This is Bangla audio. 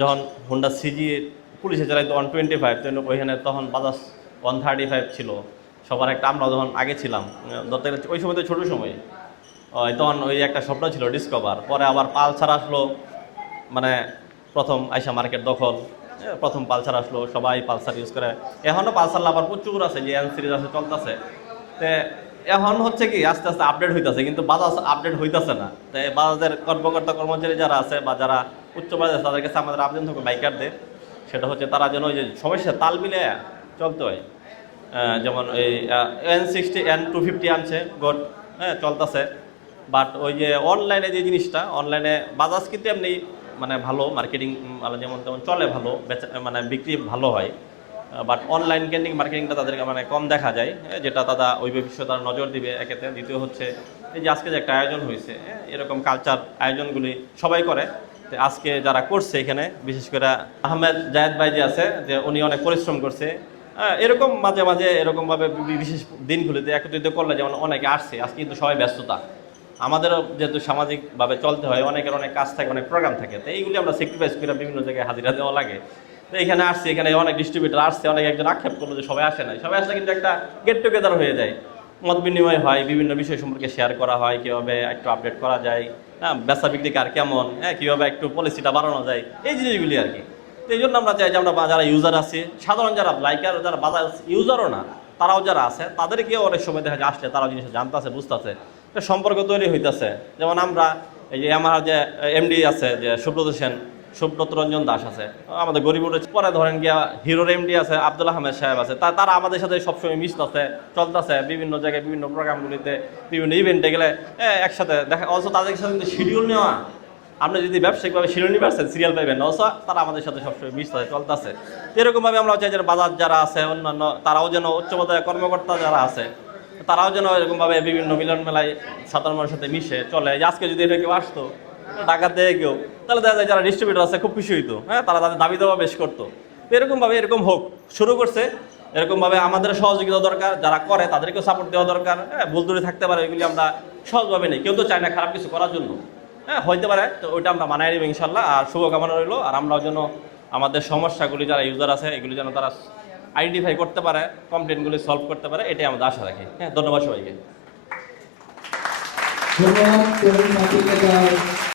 যখন হোন্ডা সিজি পুলিশে চালাইতো 125, তো ওইখানে তখন বাজাজ 135 ছিল সবার একটা। আমরা যখন আগে ছিলাম ধরতে গেলে ওই সময় তো ছোটো সময়, তখন ওই একটা স্বপ্ন ছিল ডিসকভার। পরে আবার পালসার আসলো, মানে প্রথম আইসা মার্কেট দখল, প্রথম পালসার আসলো, সবাই পালসার ইউজ করে। এখনও পালসার লাভার প্রচুর আছে, যে এন সিরিজ আছে, চলতেছে। তো এখন হচ্ছে কি আস্তে আস্তে আপডেট হইতেছে, কিন্তু বাজাজ আপডেট হইতেছে না। তো বাজাজের কর্মকর্তা কর্মচারী যারা আছে বা যারা উচ্চ বাজাজ, তাদের কাছে আমাদের আবেদন থাকবে বাইকারদের, সেটা হচ্ছে তারা যেন ওই যে সমস্যা তাল মিলে চলতে হয়। যেমন এই N60 N250 আনছে, গোড, হ্যাঁ চলতেছে। বাট ওই যে অনলাইনে যে জিনিসটা, অনলাইনে বাজাজ কিন্তু এমনি মানে ভালো মার্কেটিং, মানে যেমন তেমন চলে, ভালো মানে বিক্রি ভালো হয়। বাট অনলাইন কেন্দ্রিক মার্কেটিংটা তাদেরকে মানে কম দেখা যায়, যেটা তারা ওই বিষয়ে তারা নজর দিবে একেতে। দ্বিতীয় হচ্ছে এই যে আজকে যে একটা আয়োজন হয়েছে, এরকম কালচার আয়োজনগুলি সবাই করে। তো আজকে যারা করছে এখানে, বিশেষ করে আহমেদ জায়েদ ভাই যে আছে, যে উনি অনেক পরিশ্রম করছে। এরকম মাঝে মাঝে এরকমভাবে বিশেষ দিনগুলিতে একত্রিত করলে, যেমন অনেকে আসছে, আজকে কিন্তু সবাই ব্যস্ততা, আমাদেরও যেহেতু সামাজিকভাবে চলতে হয়, অনেকের অনেক কাজ থাকে, অনেক প্রোগ্রাম থাকে, তো এইগুলি আমরা স্যাক্রিফাইস করে বিভিন্ন জায়গায় হাজিরা দেওয়া লাগে। তো এখানে আসছে, এখানে অনেক ডিস্ট্রিবিউটার আসছে, অনেক একজন আক্ষেপ করলো যে সবাই আসে নাই। সবাই আসলে কিন্তু একটা গেট টুগেদার হয়ে যায়, মত বিনিময় হয়, বিভিন্ন বিষয় সম্পর্কে শেয়ার করা হয়, কীভাবে একটু আপডেট করা যায়, হ্যাঁ বেচা বিক্রি কার কেমন, হ্যাঁ কীভাবে একটু পলিসিটা বাড়ানো যায়, এই জিনিসগুলি আর কি। তো এই জন্য আমরা চাই যে আমরা যারা ইউজার আছে, সাধারণ যারা লাইকার, যারা বাজার ইউজারও না, তারাও যারা আছে, তাদেরকেও অনেক সময় দেখা যায় আসলে তারাও জিনিসটা জানতেছে, বুঝতেছে, সম্পর্ক তৈরি হইতেছে। যেমন আমরা এই যে আমার যে এমডি আছে, যে সুব্রত রঞ্জন দাস আছে, আমাদের গরিবুরের পরে ধরেন গিয়া হিরোর এমডি আছে আব্দুল আহমেদ সাহেব আছে, তারা আমাদের সাথে সবসময় মিশতেছে, চলতেছে, বিভিন্ন জায়গায় বিভিন্ন প্রোগ্রামগুলিতে, বিভিন্ন ইভেন্টে গেলে একসাথে দেখা। অবশ্য তাদের সাথে কিন্তু শিডিউল নেওয়া, আপনি যদি ব্যবসায়িকভাবে শিডিউল নিতে পারছেন, সিরিয়াল পাইবেন না, অবশ্য তারা আমাদের সাথে সবসময় মিশতেছে, চলতেছে। এরকমভাবে আমরা চাই যে বাজার যারা আছে অন্যান্য, তারাও যেন উচ্চ পর্যায়ের কর্মকর্তা যারা আছে, তারাও যেন এরকমভাবে বিভিন্ন মিলন মেলায় সাধারণ মানুষের সাথে মিশে চলে। যে আজকে যদি এটা কেউ আসতো ঢাকা থেকে কেউ, তাহলে দেখা যায় যারা ডিস্ট্রিবিউটর আছে খুব খুশি হইতো, হ্যাঁ তারা তাদের দাবি দেওয়া বেশ করতো। তো এরকমভাবে এরকম হোক, শুরু করছে এরকমভাবে। আমাদের সহযোগিতা দরকার, যারা করে তাদেরকেও সাপোর্ট দেওয়া দরকার। হ্যাঁ ভুল দূরে থাকতে পারে, এগুলি আমরা সহজভাবে নেই, কেউ তো চায় না খারাপ কিছু করার জন্য, হ্যাঁ হইতে পারে। তো ওইটা আমরা মানায় নেব ইনশাল্লাহ। আর শুভকামনা রইলো। আর আমরাও যেন আমাদের সমস্যাগুলি, যারা ইউজার আছে, এগুলি যেন তারা আইডেন্টিফাই করতে পারে, কমপ্লেনগুলি সলভ করতে পারে, এটাই আমাদের আশা রাখি। হ্যাঁ ধন্যবাদ সবাইকে। ধন্যবাদ।